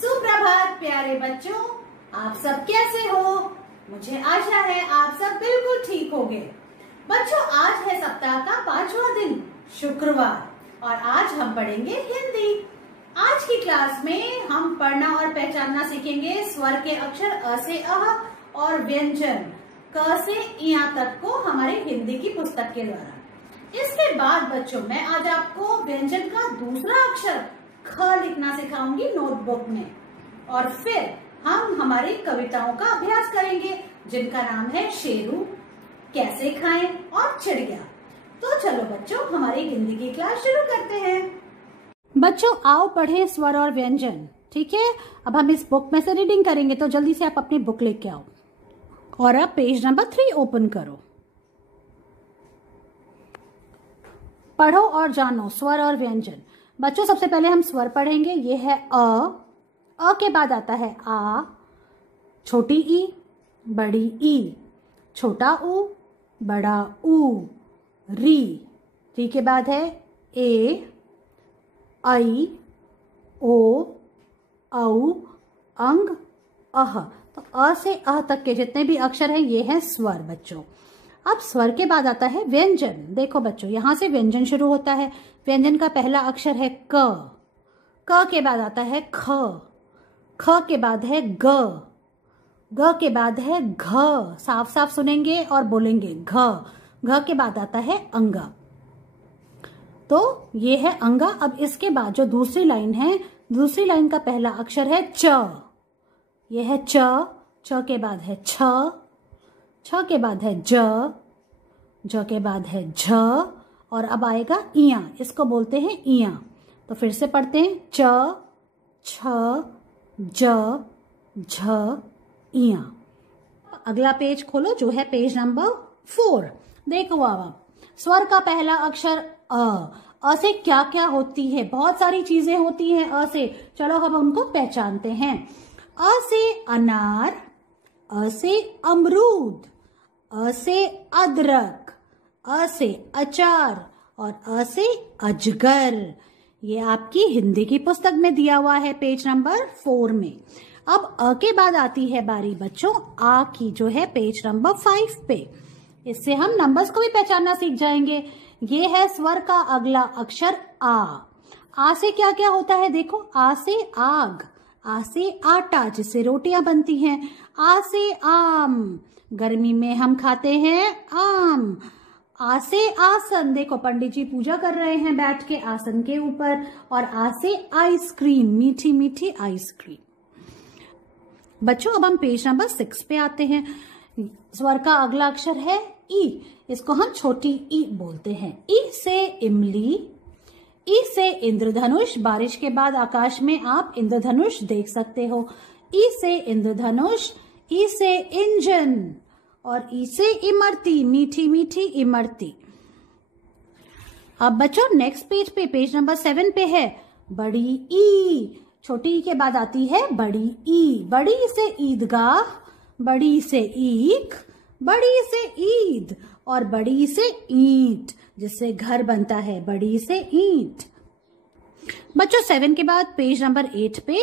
सुप्रभात प्यारे बच्चों, आप सब कैसे हो? मुझे आशा है आप सब बिल्कुल ठीक होंगे। बच्चों, आज है सप्ताह का 5वां दिन, शुक्रवार, और आज हम पढ़ेंगे हिंदी। आज की क्लास में हम पढ़ना और पहचानना सीखेंगे स्वर के अक्षर अ से अह और व्यंजन क से इया तक को हमारे हिंदी की पुस्तक के द्वारा। इसके बाद बच्चों, मैं आज आपको व्यंजन का दूसरा अक्षर ख लिखना सिखाऊंगी नोटबुक में, और फिर हम हमारी कविताओं का अभ्यास करेंगे जिनका नाम है शेरू, कैसे खाएं और चिड़िया। तो चलो बच्चों, हमारी हिंदी की क्लास शुरू करते हैं। बच्चों, आओ पढ़ें स्वर और व्यंजन। ठीक है, अब हम इस बुक में से रीडिंग करेंगे, तो जल्दी से आप अपनी बुक लेके आओ और अब पेज नंबर 3 ओपन करो। पढ़ो और जानो स्वर और व्यंजन। बच्चों, सबसे पहले हम स्वर पढ़ेंगे। ये है अ के बाद आता है आ, छोटी ई, बड़ी ई, छोटा ऊ, बड़ा ऊ, री के बाद है ए, आई, ओ, औ, अंग, अह। तो अ से अह तक के जितने भी अक्षर हैं ये है स्वर बच्चों। अब स्वर के बाद आता है व्यंजन। देखो बच्चों, यहां से व्यंजन शुरू होता है। व्यंजन का पहला अक्षर है क के बाद आता है ख के बाद है ग के बाद है घ। साफ साफ सुनेंगे और बोलेंगे घ के बाद आता है अंगा। तो ये है अंगा। अब इसके बाद जो दूसरी लाइन है, दूसरी लाइन का पहला अक्षर है च। ये है च के बाद है छ के बाद है ज के बाद है झ, और अब आएगा इया। इसको बोलते हैं इया। तो फिर से पढ़ते हैं च, छ, ज, झ, इया। अगला पेज खोलो जो है पेज नंबर 4। देखो अब स्वर का पहला अक्षर अ से क्या क्या होती है? बहुत सारी चीजें होती हैं अ से। चलो हम उनको पहचानते हैं। अ से अनार, अ से अमरूद, अ से अदरक, अ से अचार और अ से अजगर। ये आपकी हिंदी की पुस्तक में दिया हुआ है पेज नंबर 4 में। अब अ के बाद आती है बारी बच्चों आ की, जो है पेज नंबर 5 पे। इससे हम नंबर्स को भी पहचानना सीख जाएंगे। ये है स्वर का अगला अक्षर आ से क्या क्या होता है? देखो, आ से आग, आ से आटा जिससे रोटियां बनती हैं, आ से आम, गर्मी में हम खाते हैं आम। आ से आसन, देखो पंडित जी पूजा कर रहे हैं बैठ के आसन के ऊपर। और आ से आइसक्रीम, मीठी मीठी आइसक्रीम। बच्चों, अब हम पेज नंबर 6 पे आते हैं। स्वर का अगला अक्षर है ई। इसको हम छोटी ई बोलते हैं। ई से इमली, ई से इंद्रधनुष। बारिश के बाद आकाश में आप इंद्रधनुष देख सकते हो। ई से इंद्रधनुष, ई से इंजन, और ई से इमरती, मीठी मीठी इमरती। अब बच्चों नेक्स्ट पेज पे, पेज नंबर 7 पे है बड़ी ई। छोटी ई के बाद आती है बड़ी ई। बड़ी से ईदगाह, बड़ी से ईख, बड़ी से ईद, और बड़ी से ईंट जिससे घर बनता है, बड़ी से ईंट। बच्चों 7 के बाद पेज नंबर 8 पे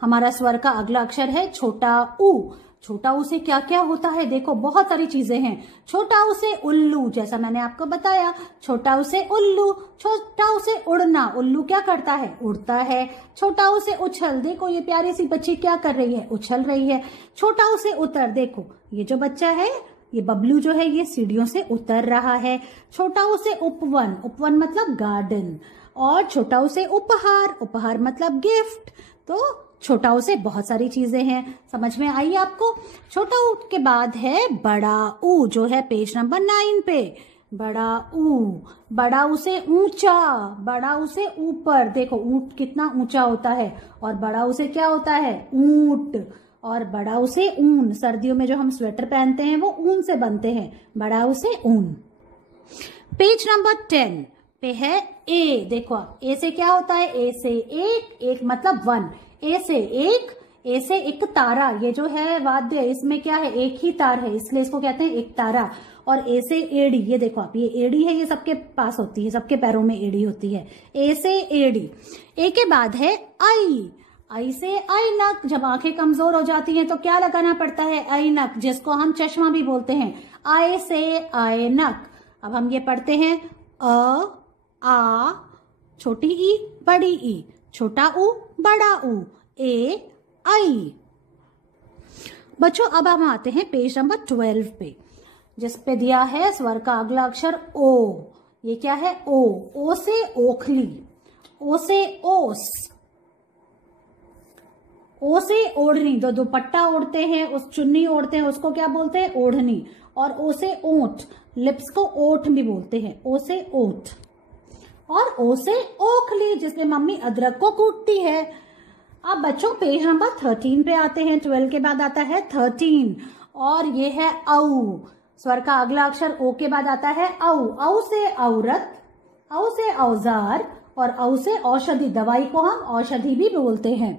हमारा स्वर का अगला अक्षर है छोटा ऊ। छोटा ऊ से क्या क्या होता है? देखो बहुत सारी चीजें हैं। छोटा ऊ से उल्लू, जैसा मैंने आपको बताया। छोटा ऊ से उल्लू। छोटा ऊ से उड़ना, उल्लू क्या करता है? उड़ता है। छोटा ऊ से उछल, देखो ये प्यारी सी बच्ची क्या कर रही है? उछल रही है। छोटा ऊ से उतर, देखो ये जो बच्चा है, ये बबलू जो है, ये सीढ़ियों से उतर रहा है। छोटा ऊ से उपवन, उपवन मतलब गार्डन। और छोटा ऊ से उपहार, उपहार मतलब गिफ्ट। तो छोटा ऊ से बहुत सारी चीजें हैं। समझ में आई आपको? छोटा ऊ के बाद है बड़ा ऊ, जो है पेज नंबर 9 पे। बड़ा ऊ, बड़ा ऊ से ऊंचा, बड़ा ऊ से ऊपर। देखो ऊंट कितना ऊंचा होता है। और बड़ा ऊ से क्या होता है? ऊंट। और बड़ा ऊ से ऊन, सर्दियों में जो हम स्वेटर पहनते हैं वो ऊन से बनते हैं। बड़ा ऊ से ऊन। पेज नंबर 10 पे है ए। देखो ए से क्या होता है? ए से एक, एक मतलब 1। ए से एक, ए से एक तारा। ये जो है वाद्य, इसमें क्या है? एक ही तार है, इसलिए इसको कहते हैं एक तारा। और ए से एड़ी, ये देखो आप, ये एड़ी है, ये सबके पास होती है, सबके पैरों में एड़ी होती है। ए से एड़ी। ए के बाद है आई। आई से ऐनक, जब आंखें कमजोर हो जाती हैं तो क्या लगाना पड़ता है? ऐनक, जिसको हम चश्मा भी बोलते हैं। आई से ऐनक। अब हम ये पढ़ते हैं आ, छोटी ई बड़ी ई, छोटा ऊ बड़ा ऊ, ए आई। बच्चों अब हम आते हैं पेज नंबर 12 पे, जिस पे दिया है स्वर का अगला अक्षर ओ। ये क्या है? ओ। ओ से ओखली, ओ से ओस, ओ से ओढ़नी, जो दुपट्टा ओढ़ते हैं, उस चुन्नी ओढ़ते हैं, उसको क्या बोलते हैं? ओढ़नी। और ओ से ओठ, लिप्स को ओठ भी बोलते हैं, ओ से ओठ। और ओ से ओखली, जिसमें मम्मी अदरक को कूटती है। अब बच्चों पेज नंबर 13 पे आते हैं। 12 के बाद आता है 13 और ये है औ। स्वर का अगला अक्षर ओ के बाद आता है औ। औ से औरत, औ से औजार और औ से औषधि। दवाई को हम औषधि भी बोलते हैं।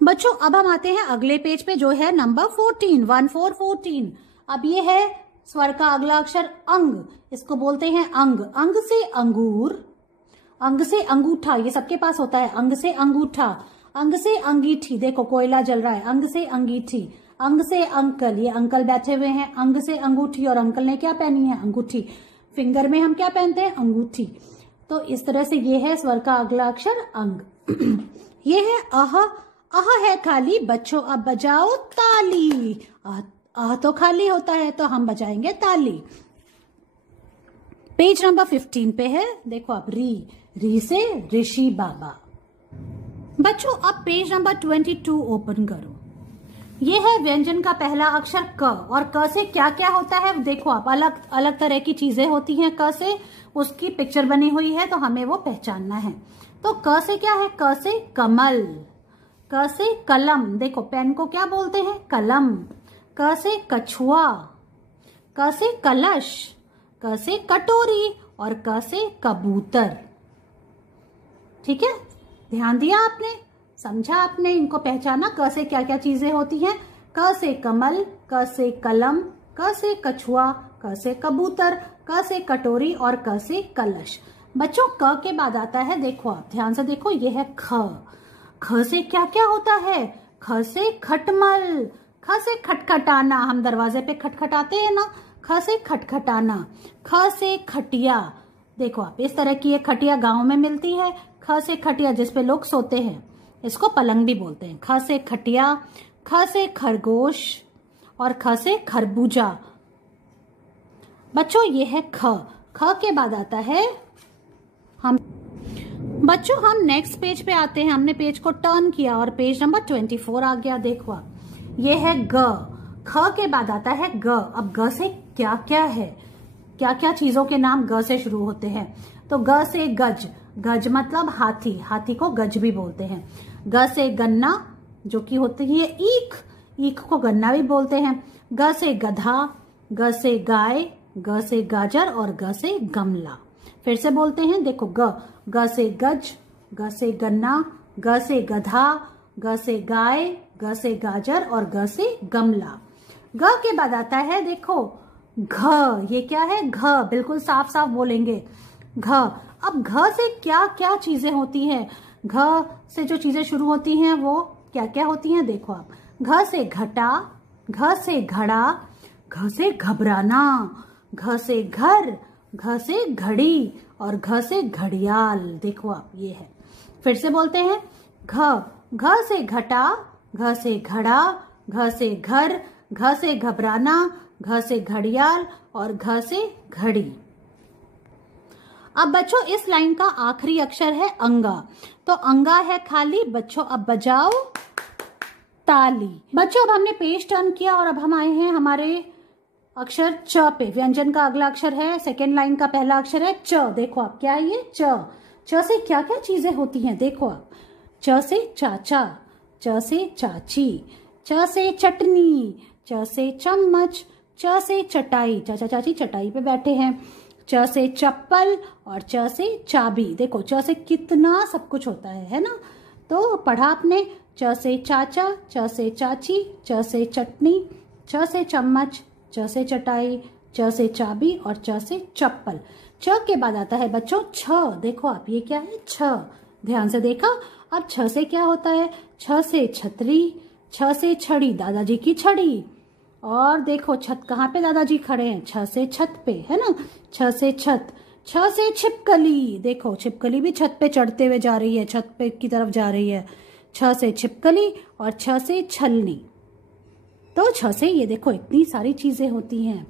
बच्चों अब हम आते हैं अगले पेज पे, जो है नंबर 14, 14। अब ये है स्वर का अगला अक्षर अंग। इसको बोलते हैं अंग। अंग से अंगूर, अंग से अंगूठा, ये सबके पास होता है। अंग से अंगूठा, अंग से अंगीठी, देखो कोयला जल रहा है। अंग से अंगीठी, अंग से अंकल, ये अंकल बैठे हुए हैं। अंग से अंगूठी, और अंकल ने क्या पहनी है? अंगूठी। फिंगर में हम क्या पहनते हैं? अंगूठी। तो इस तरह से ये है स्वर का अगला अक्षर अंग। ये है अह। अह है खाली, बच्चों अब बजाओ ताली। आह तो खाली होता है, तो हम बजाएंगे ताली। पेज नंबर 15 पे है, देखो आप री। री से ऋषि बाबा। बच्चों अब पेज नंबर 22 ओपन करो। ये है व्यंजन का पहला अक्षर क। और क से क्या क्या होता है देखो आप, अलग अलग तरह की चीजें होती हैं क से। उसकी पिक्चर बनी हुई है, तो हमें वो पहचानना है। तो क से क्या है? क से कमल, क से कलम, देखो पेन को क्या बोलते हैं? कलम। क से कछुआ, क से कलश, क से कटोरी और क से कबूतर। ठीक है, ध्यान दिया आपने, समझा आपने, इनको पहचाना क से क्या क्या चीजें होती हैं। क से कमल, क से कलम, क से कछुआ, क से कबूतर, क से कटोरी और क से कलश। बच्चों क के बाद आता है, देखो आप ध्यान से देखो, ये है ख। ख से क्या क्या होता है? ख से खटमल, ख से खटखटाना, हम दरवाजे पे खटखटाते हैं ना, ख से खटखटाना। ख से खटिया, देखो आप इस तरह की ये खटिया गांव में मिलती है। ख से खटिया, जिसपे लोग सोते हैं, इसको पलंग भी बोलते हैं। ख से खटिया। ख से खरगोश और ख से खरबूजा। बच्चों ये है ख। ख के बाद आता है हम नेक्स्ट पेज पे आते हैं। हमने पेज को टर्न किया और पेज नंबर 24 आ गया। देखो आप, ये है ग। ख के बाद आता है ग। अब ग से क्या क्या है, क्या क्या चीजों के नाम ग से शुरू होते हैं? तो ग से गज, गज मतलब हाथी, हाथी को गज भी बोलते हैं। ग से गन्ना, जो कि होती है ईख, ईख को गन्ना भी बोलते हैं। ग से गधा, ग से गाय, ग से गाजर और ग से गमला। फिर से बोलते हैं, देखो ग। ग से गज, ग से गन्ना, ग से गधा, ग से गाय, ग से गाजर और ग से गमला। ग के बाद आता है देखो घ। ये क्या है? घ, बिल्कुल साफ साफ बोलेंगे, घ। अब घ से क्या क्या चीजें होती हैं? घ से जो चीजें शुरू होती हैं वो क्या क्या होती हैं? देखो आप, घ से घटा, घ से घड़ा, घ से घबराना, घ से घर, घ से घड़ी और घ से घड़ियाल। देखो आप, ये है। फिर से बोलते हैं, घ। घ से घटा, घ से घड़ा, घ से घर, घ से घबराना, घ से घड़ियाल और घ से घड़ी। अब बच्चों इस लाइन का आखिरी अक्षर है अंगा। तो अंगा है खाली, बच्चों अब बजाओ ताली। बच्चों अब हमने पेज टर्न किया और अब हम आए हैं हमारे अक्षर च पे। व्यंजन का अगला अक्षर है, सेकेंड लाइन का पहला अक्षर है च। देखो आप, क्या है ये? च। च से क्या क्या चीजें होती हैं? देखो आप, च से चाचा, च से चाची, च से चटनी, च से चम्मच, च से चटाई, चाचा चाची चटाई पे बैठे हैं। च से चप्पल और च से चाबी। देखो च से कितना सब कुछ होता है ना? तो पढ़ा आपने, च से चाचा, च से चाची, च से चटनी, च से चम्मच, च से चटाई, च से चाबी और च से चप्पल। च के बाद आता है बच्चों छ। देखो आप, ये क्या है? छ। ध्यान से देखा। अब छ से क्या होता है? छ से छतरी, छ से छड़ी, दादाजी की छड़ी। और देखो छत कहाँ पे दादाजी खड़े हैं? छ से छत पे, है ना? छ से छत। छ से छिपकली, देखो छिपकली भी छत पे चढ़ते हुए जा रही है, छत पे की तरफ जा रही है। छ से छिपकली और छ से छलनी। तो छ से ये देखो इतनी सारी चीजें होती हैं।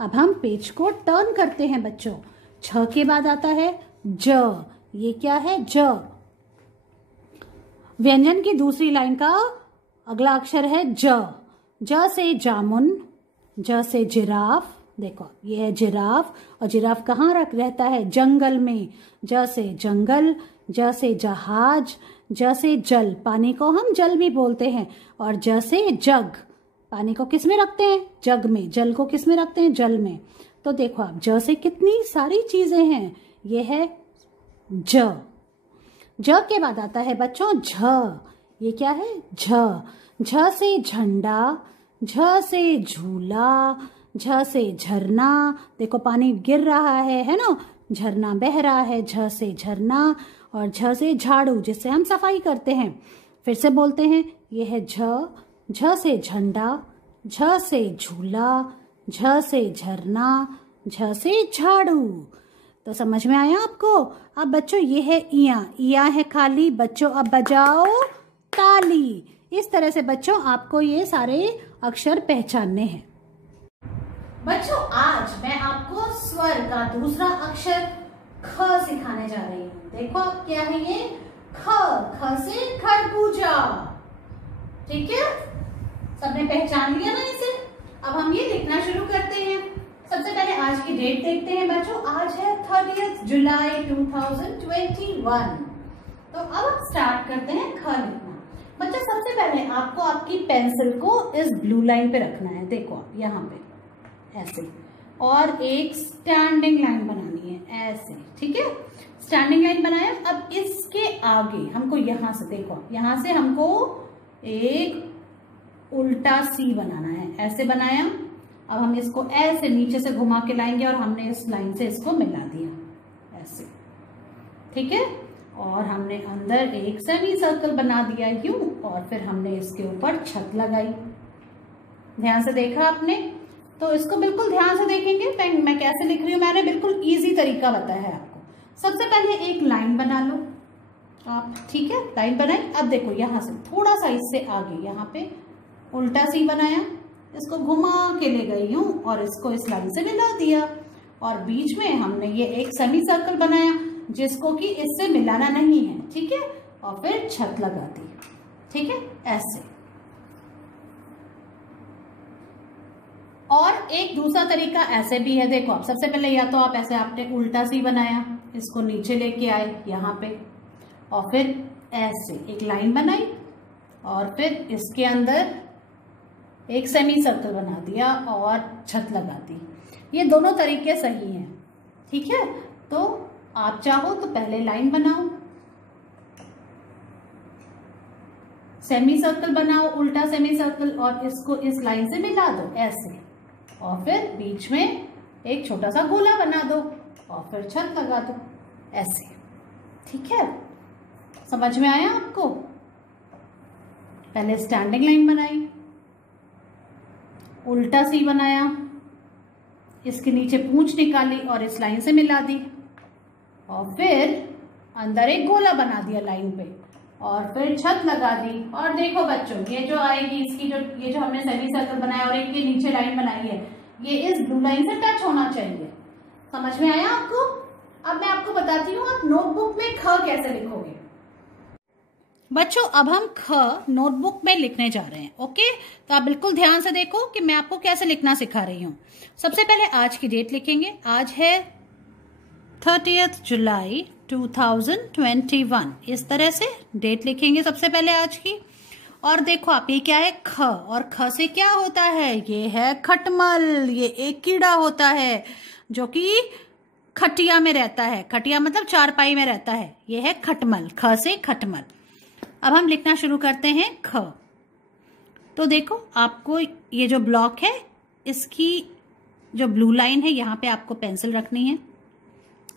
अब हम पेज को टर्न करते हैं बच्चों। छ के बाद आता है ज। ये क्या है? ज। व्यंजन की दूसरी लाइन का अगला अक्षर है ज। ज से जामुन, ज से जिराफ। देखो ये है जिराफ, और जिराफ कहाँ रहता है? जंगल में। ज से जंगल, ज से जहाज, ज से जल, पानी को हम जल भी बोलते हैं। और ज से जग, पानी को किस में रखते हैं? जग में। जल को किस में रखते हैं? जल में। तो देखो आप ज से कितनी सारी चीजें हैं। ये है ज। ज के बाद आता है बच्चों झ। ये क्या है? झ। झ से झंडा, झ से झूला, झ से झरना। देखो पानी गिर रहा है ना? झरना बह रहा है। झ से झरना। और झ से झाड़ू, जिससे हम सफाई करते हैं। फिर से बोलते हैं, ये है झ। झ से झंडा, झ से झूला, झ से झरना, झ से झाड़ू। तो समझ में आया आपको? अब बच्चों ये है इया। इया है खाली। बच्चों अब बजाओ ताली। इस तरह से बच्चों आपको ये सारे अक्षर पहचानने हैं। बच्चों आज मैं आपको स्वर का दूसरा अक्षर ख सिखाने जा रही हूँ। देखो क्या है ये? ख। ख से खरबूजा। ठीक है, सबने पहचान लिया ना इसे? अब हम ये लिखना शुरू करते हैं। सबसे पहले आज की डेट देखते हैं बच्चों। आज है 30 जुलाई 2021। तो अब स्टार्ट करते हैं ख लिखना। बच्चों सबसे पहले आपको आपकी पेंसिल को इस ब्लू लाइन पे रखना है। देखो आप यहाँ पे ऐसे, और एक स्टैंडिंग लाइन बनानी है ऐसे। ठीक है, स्टैंडिंग लाइन बनाया। अब इसके आगे हमको यहाँ से, देखो यहाँ से हमको एक उल्टा सी बनाना है। ऐसे बनाया। अब हम इसको ऐसे नीचे से घुमा के लाएंगे और हमने इस लाइन से इसको मिला दिया ऐसे। ठीक है, और हमने अंदर एक सेमी सर्कल बना दिया यूं, और फिर हमने इसके ऊपर छत लगाई। ध्यान से देखा आपने? तो इसको बिल्कुल ध्यान से देखेंगे मैं कैसे लिख रही हूँ। मैंने बिल्कुल इजी तरीका बताया है आपको। सबसे पहले एक लाइन बना लो आप। ठीक है, लाइन बनाई। अब देखो यहाँ से थोड़ा सा इससे आगे यहाँ पे उल्टा सी बनाया, इसको घुमा के ले गई हूँ और इसको इस लाइन से मिला दिया। और बीच में हमने ये एक सेमी सर्कल बनाया जिसको कि इससे मिलाना नहीं है। ठीक है, और फिर छत लगा दी। ठीक है, ऐसे। और एक दूसरा तरीका ऐसे भी है। देखो आप सबसे पहले या तो आप ऐसे आपने उल्टा सी बनाया, इसको नीचे लेके आए यहाँ पे, और फिर ऐसे एक लाइन बनाई और फिर इसके अंदर एक सेमी सर्कल बना दिया और छत लगा दी। ये दोनों तरीके सही हैं। ठीक है, तो आप चाहो तो पहले लाइन बनाओ, सेमी सर्कल बनाओ, उल्टा सेमी सर्कल, और इसको इस लाइन से मिला दो ऐसे, और फिर बीच में एक छोटा सा गोला बना दो और फिर छत लगा दो ऐसे। ठीक है, समझ में आया आपको? पहले स्टैंडिंग लाइन बनाई, उल्टा सी बनाया, इसके नीचे पूंछ निकाली और इस लाइन से मिला दी, और फिर अंदर एक गोला बना दिया लाइन पे, और फिर छत लगा दी। और देखो बच्चों, ये जो आएगी इसकी ये जो हमने सेमी सर्कल बनाया और एक ये नीचे लाइन बनाई है, ये इस ब्लू लाइन से टच होना चाहिए। समझ में आया आपको? अब मैं आपको बताती हूँ आप नोटबुक में ख कैसे लिखोगे। बच्चों अब हम ख नोटबुक में लिखने जा रहे हैं। ओके, तो आप बिल्कुल ध्यान से देखो कि मैं आपको कैसे लिखना सिखा रही हूँ। सबसे पहले आज की डेट लिखेंगे। आज है 30 जुलाई 2021। इस तरह से डेट लिखेंगे सबसे पहले आज की। और देखो आप, ये क्या है? ख। और ख से क्या होता है? ये है खटमल। ये एक कीड़ा होता है जो कि खटिया में रहता है। खटिया मतलब चारपाई में रहता है। ये है खटमल। ख से खटमल। अब हम लिखना शुरू करते हैं ख। तो देखो आपको ये जो ब्लॉक है, इसकी जो ब्लू लाइन है यहाँ पे आपको पेंसिल रखनी है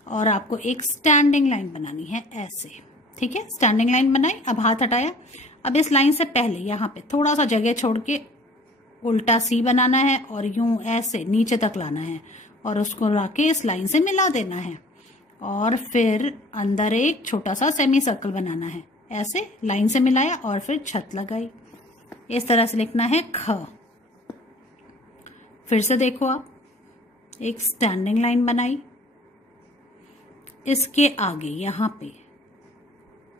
और आपको एक स्टैंडिंग लाइन बनानी है ऐसे। ठीक है, स्टैंडिंग लाइन बनाई, अब हाथ हटाया। अब इस लाइन से पहले यहाँ पे थोड़ा सा जगह छोड़ के उल्टा सी बनाना है और यूं ऐसे नीचे तक लाना है और उसको लाके इस लाइन से मिला देना है और फिर अंदर एक छोटा सा सेमी सर्कल बनाना है। ऐसे लाइन से मिलाया और फिर छत लगाई। इस तरह से लिखना है ख। फिर से देखो आप, एक स्टैंडिंग लाइन बनाई, इसके आगे यहाँ पे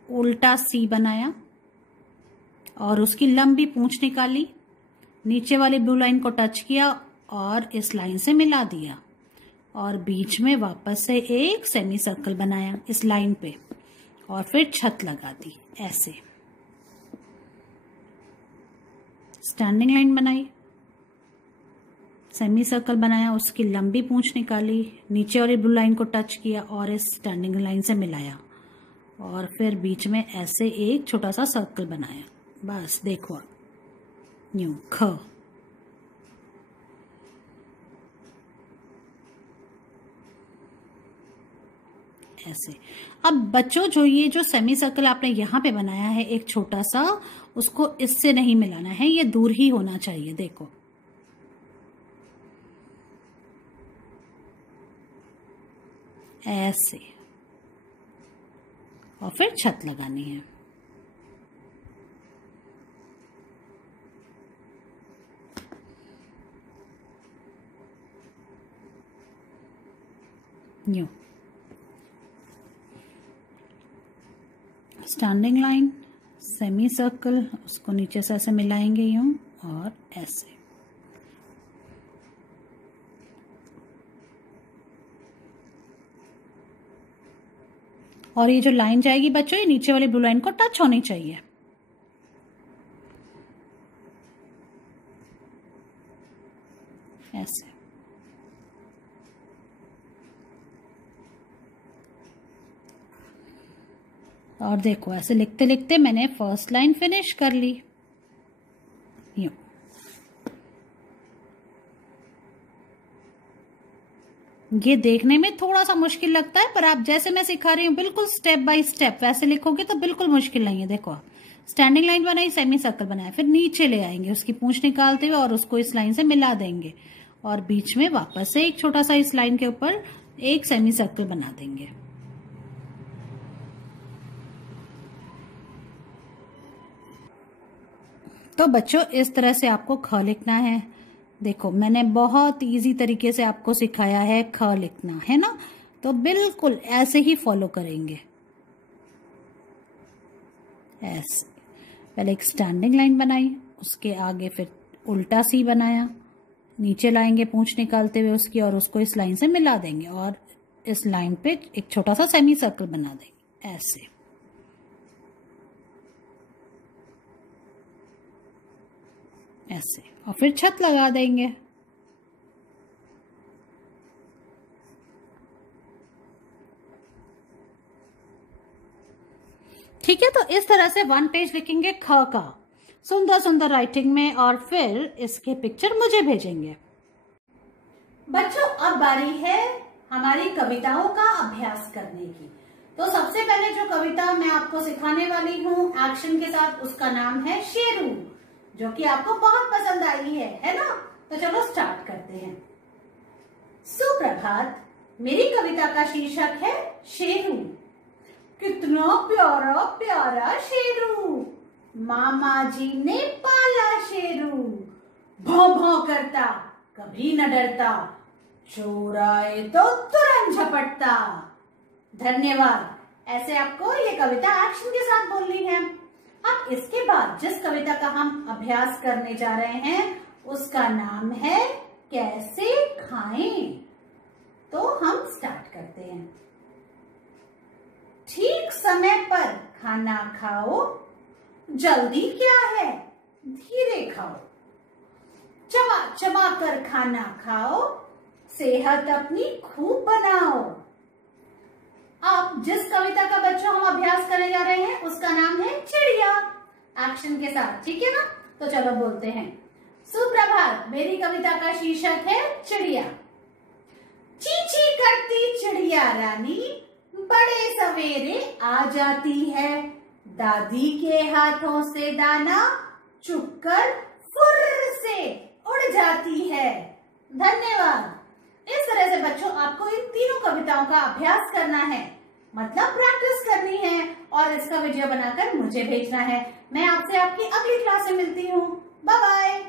उल्टा सी बनाया और उसकी लंबी पूंछ निकाली, नीचे वाली ब्लू लाइन को टच किया और इस लाइन से मिला दिया और बीच में वापस से एक सेमी सर्कल बनाया इस लाइन पे और फिर छत लगा दी। ऐसे स्टैंडिंग लाइन बनाई, सेमी सर्कल बनाया, उसकी लंबी पूंछ निकाली, नीचे वाली ब्लू लाइन को टच किया और इस स्टैंडिंग लाइन से मिलाया और फिर बीच में ऐसे एक छोटा सा सर्कल बनाया। बस देखो यूं ख। ऐसे। अब बच्चों जो ये जो सेमी सर्कल आपने यहाँ पे बनाया है एक छोटा सा, उसको इससे नहीं मिलाना है, ये दूर ही होना चाहिए। देखो ऐसे और फिर छत लगानी है। यूं स्टैंडिंग लाइन, सेमी सर्कल, उसको नीचे से ऐसे मिलाएंगे यूं और ऐसे। और ये जो लाइन जाएगी बच्चों, ये नीचे वाली ब्लू लाइन को टच होनी चाहिए। ऐसे। और देखो ऐसे लिखते लिखते मैंने फर्स्ट लाइन फिनिश कर ली। यूं ये देखने में थोड़ा सा मुश्किल लगता है, पर आप जैसे मैं सिखा रही हूँ बिल्कुल स्टेप बाय स्टेप वैसे लिखोगे तो बिल्कुल मुश्किल नहीं है। देखो स्टैंडिंग लाइन बनाई, सेमी सर्कल बनाया, फिर नीचे ले आएंगे उसकी पूंछ निकालते हुए और उसको इस लाइन से मिला देंगे और बीच में वापस से एक छोटा सा इस लाइन के ऊपर एक सेमी सर्कल बना देंगे। तो बच्चों इस तरह से आपको ख लिखना है। देखो मैंने बहुत इजी तरीके से आपको सिखाया है ख लिखना, है ना? तो बिल्कुल ऐसे ही फॉलो करेंगे। ऐसे पहले एक स्टैंडिंग लाइन बनाई, उसके आगे फिर उल्टा सी बनाया, नीचे लाएंगे पूंछ निकालते हुए उसकी और उसको इस लाइन से मिला देंगे और इस लाइन पे एक छोटा सा सेमी सर्कल बना देंगे। ऐसे ऐसे और फिर छत लगा देंगे। ठीक है, तो इस तरह से 1 पेज लिखेंगे ख का सुंदर सुंदर राइटिंग में और फिर इसके पिक्चर मुझे भेजेंगे। बच्चों अब बारी है हमारी कविताओं का अभ्यास करने की। तो सबसे पहले जो कविता मैं आपको सिखाने वाली हूँ एक्शन के साथ, उसका नाम है शेरू, जो कि आपको बहुत पसंद आई है ना? तो चलो स्टार्ट करते हैं। सुप्रभात, मेरी कविता का शीर्षक है शेरू। कितना प्यारा प्यारा शेरू, मामा जी ने पाला शेरू। भौं भौं करता, कभी न डरता, चोर आए तो तुरंत झपटता। धन्यवाद। ऐसे आपको ये कविता एक्शन के साथ बोलनी है। अब इसके बाद जिस कविता का हम अभ्यास करने जा रहे हैं उसका नाम है कैसे खाएं। तो हम स्टार्ट करते हैं। ठीक समय पर खाना खाओ, जल्दी क्या है धीरे खाओ। चबा चबा कर खाना खाओ, सेहत अपनी खूब बनाओ। अब जिस कविता का बच्चों हम अभ्यास करने जा रहे हैं उसका नाम है चिड़िया, एक्शन के साथ। ठीक है ना? तो चलो बोलते हैं। सुप्रभात, मेरी कविता का शीर्षक है चिड़िया। ची ची करती चिड़िया रानी, बड़े सवेरे आ जाती है, दादी के हाथों से दाना चुपकर फुर्र से उड़ जाती है। धन्यवाद। इस तरह से बच्चों आपको इन तीनों कविताओं का अभ्यास करना है, मतलब प्रैक्टिस करनी है और इसका वीडियो बनाकर मुझे भेजना है। मैं आपसे आपकी अगली क्लास में मिलती हूँ। Bye bye.